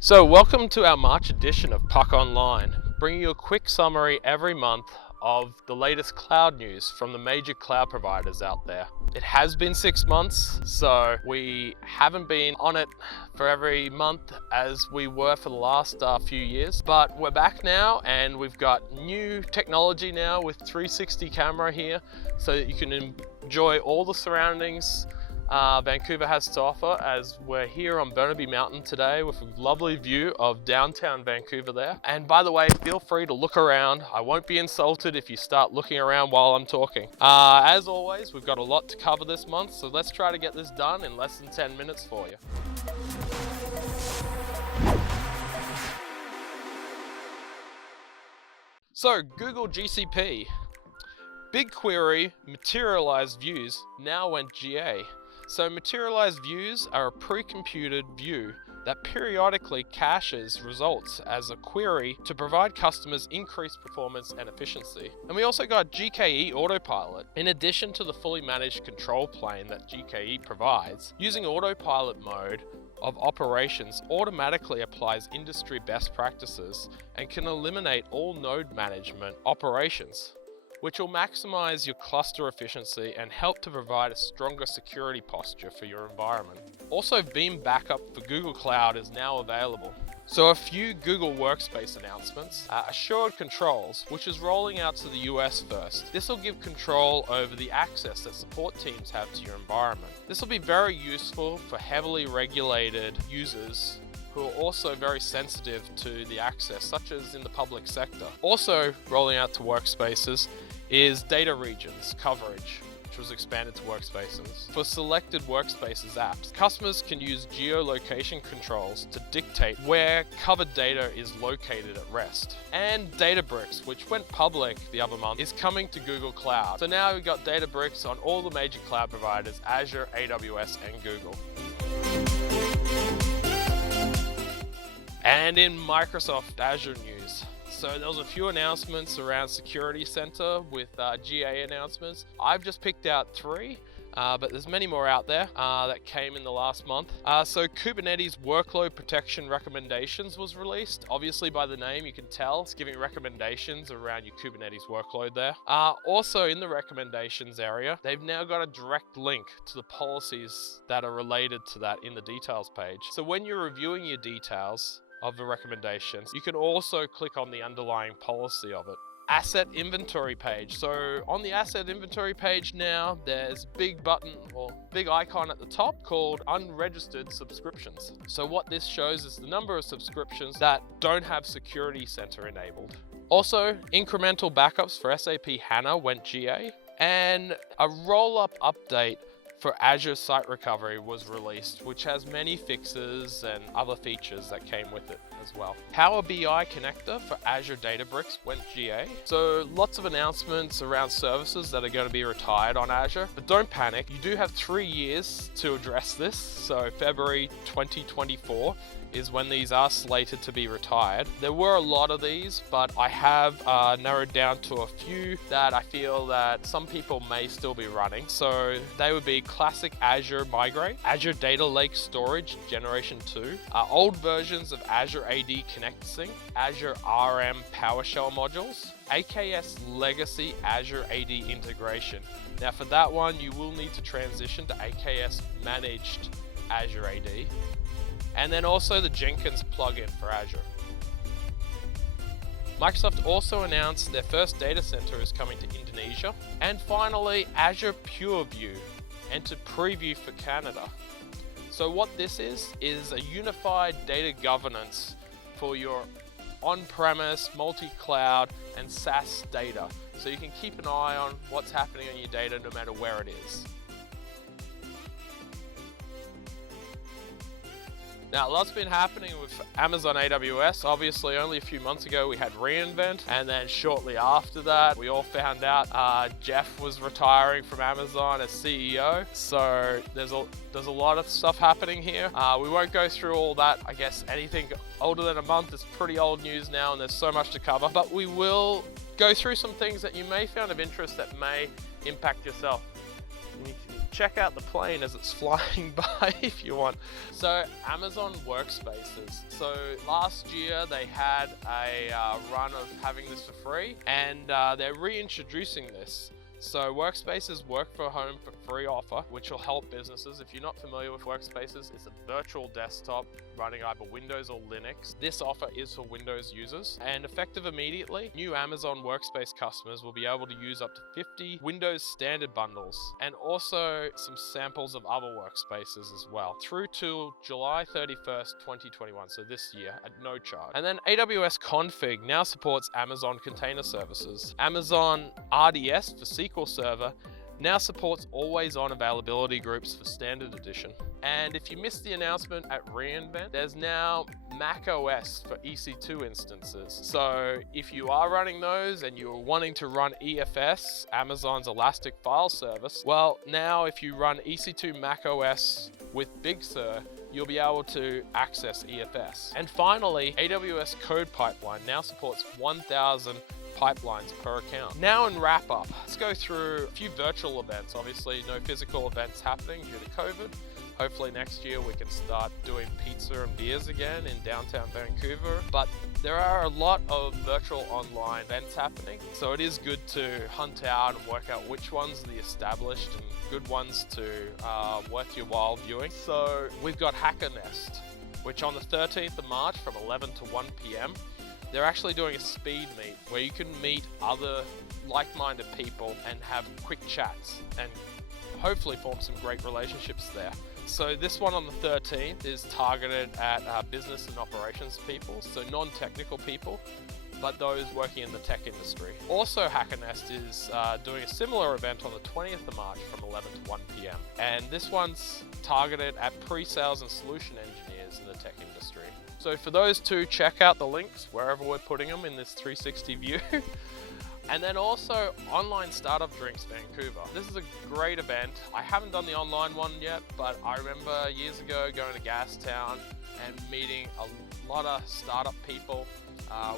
So welcome to our March edition of Puck Online, bringing you a quick summary every month of the latest cloud news from the major cloud providers out there. It has been 6 months, so we haven't been on it for every month as we were for the last few years, but we're back now and we've got new technology now with 360 camera here so that you can enjoy all the surroundings Vancouver has to offer, as we're here on Burnaby Mountain today with a lovely view of downtown Vancouver there. And by the way, feel free to look around. I won't be insulted if you start looking around while I'm talking. As always, we've got a lot to cover this month, so let's try to get this done in less than 10 minutes for you. So, Google GCP. BigQuery materialized views now went GA. So materialized views are a pre-computed view that periodically caches results as a query to provide customers increased performance and efficiency. And we also got Gke Autopilot. In addition to the fully managed control plane that Gke provides, using autopilot mode of operations automatically applies industry best practices and can eliminate all node management operations, which will maximize your cluster efficiency and help to provide a stronger security posture for your environment. Also, Veeam Backup for Google Cloud is now available. So a few Google Workspace announcements. Assured Controls, which is rolling out to the US first. This will give control over the access that support teams have to your environment. This will be very useful for heavily regulated users who are also very sensitive to the access, such as in the public sector. Also rolling out to Workspaces is data regions coverage, which was expanded to Workspaces. For selected Workspaces apps, customers can use geolocation controls to dictate where covered data is located at rest. And Databricks, which went public the other month, is coming to Google Cloud. So now we've got Databricks on all the major cloud providers, Azure, AWS, and Google. And in Microsoft Azure news, so there was a few announcements around Security Center with GA announcements. I've just picked out 3, but there's many more out there that came in the last month. So Kubernetes workload protection recommendations was released. Obviously by the name you can tell it's giving recommendations around your Kubernetes workload there. Also in the recommendations area, they've now got a direct link to the policies that are related to that in the details page. So when you're reviewing your details of the recommendations, you can also click on the underlying policy of it. Asset inventory page. So on the asset inventory page now, there's a big button or big icon at the top called unregistered subscriptions. So what this shows is the number of subscriptions that don't have Security Center enabled. Also, incremental backups for SAP HANA went GA, and a roll-up update for Azure Site Recovery was released, which has many fixes and other features that came with it as well. Power BI connector for Azure Databricks went GA. So lots of announcements around services that are going to be retired on Azure, but don't panic. You do have 3 years to address this. So February 2024 is when these are slated to be retired. There were a lot of these, but I have narrowed down to a few that I feel that some people may still be running. So they would be Classic Azure Migrate, Azure Data Lake Storage Generation 2, old versions of Azure AD Connect Sync, Azure RM PowerShell modules, AKS Legacy Azure AD integration. Now for that one, you will need to transition to AKS Managed Azure AD. And then also the Jenkins plugin for Azure. Microsoft also announced their first data center is coming to Indonesia. And finally, Azure PureView entered preview for Canada. So what this is a unified data governance for your on-premise, multi-cloud, and SaaS data. So you can keep an eye on what's happening on your data no matter where it is. Now, lots been happening with Amazon AWS. Obviously, only a few months ago we had reInvent, and then shortly after that, we all found out Jeff was retiring from Amazon as CEO. So there's a lot of stuff happening here. We won't go through all that. I guess anything older than a month is pretty old news now, and there's so much to cover. But we will go through some things that you may find of interest that may impact yourself. check out the plane as it's flying by if you want. So Amazon Workspaces. So last year they had a run of having this for free, and they're reintroducing this. So Workspaces work for home for free offer, which will help businesses. If you're not familiar with Workspaces, it's a virtual desktop running either Windows or Linux. This offer is for Windows users, and effective immediately, new Amazon Workspace customers will be able to use up to 50 Windows standard bundles, and also some samples of other workspaces as well, through to July 31st, 2021, so this year, at no charge. And then AWS Config now supports Amazon Container Services. Amazon RDS for SQL Server now supports always-on availability groups for Standard Edition. And if you missed the announcement at reInvent, there's now Mac OS for EC2 instances. So if you are running those and you're wanting to run EFS, Amazon's Elastic File Service, well, now if you run EC2 Mac OS with Big Sur, you'll be able to access EFS. And finally, AWS Code Pipeline now supports 1,000 pipelines per account. Now in wrap up, let's go through a few virtual events. Obviously no physical events happening due to COVID. Hopefully next year we can start doing pizza and beers again in downtown Vancouver. But there are a lot of virtual online events happening. So it is good to hunt out and work out which ones are the established and good ones to worth your while viewing. So we've got Hacker Nest, which on the 13th of March from 11 to 1 p.m. they're actually doing a speed meet where you can meet other like-minded people and have quick chats and hopefully form some great relationships there. So this one on the 13th is targeted at business and operations people, so non-technical people, but those working in the tech industry. Also, Hacker Nest is doing a similar event on the 20th of March from 11 to 1 p.m. And this one's targeted at pre-sales and solution engineers in the tech industry. So for those two, check out the links wherever we're putting them in this 360 view. And then also Online Startup Drinks Vancouver. This is a great event. I haven't done the online one yet, but I remember years ago going to Gastown and meeting a lot of startup people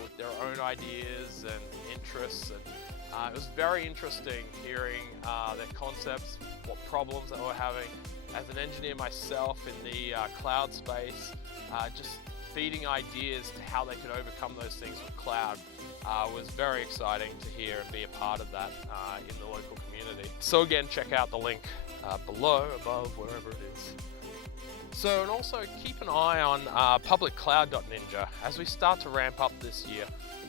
with their own ideas and interests. And it was very interesting hearing their concepts, what problems that we're having. As an engineer myself in the cloud space, just feeding ideas to how they could overcome those things with cloud was very exciting to hear and be a part of that in the local community. So again, check out the link below, above, wherever it is. So, and also keep an eye on publiccloud.ninja as we start to ramp up this year.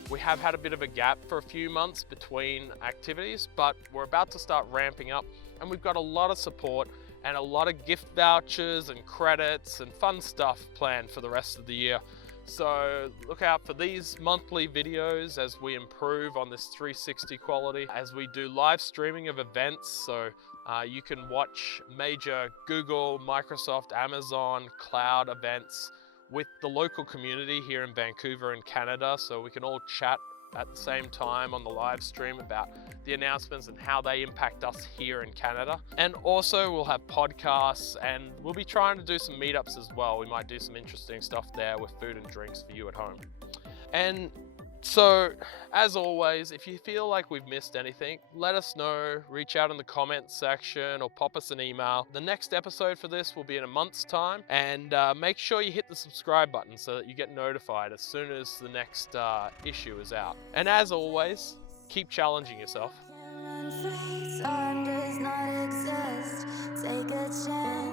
We have had a bit of a gap for a few months between activities, but we're about to start ramping up, and we've got a lot of support and a lot of gift vouchers and credits and fun stuff planned for the rest of the year. So look out for these monthly videos as we improve on this 360 quality, as we do live streaming of events. So you can watch major Google, Microsoft, Amazon cloud events with the local community here in Vancouver and Canada, so we can all chat at the same time on the live stream about the announcements and how they impact us here in Canada. And also we'll have podcasts, and we'll be trying to do some meetups as well. We might do some interesting stuff there with food and drinks for you at home. And so, as always, if you feel like we've missed anything, let us know, reach out in the comments section or pop us an email. The next episode for this will be in a month's time, and make sure you hit the subscribe button so that you get notified as soon as the next issue is out. And as always, keep challenging yourself. Time does not exist. Take a chance.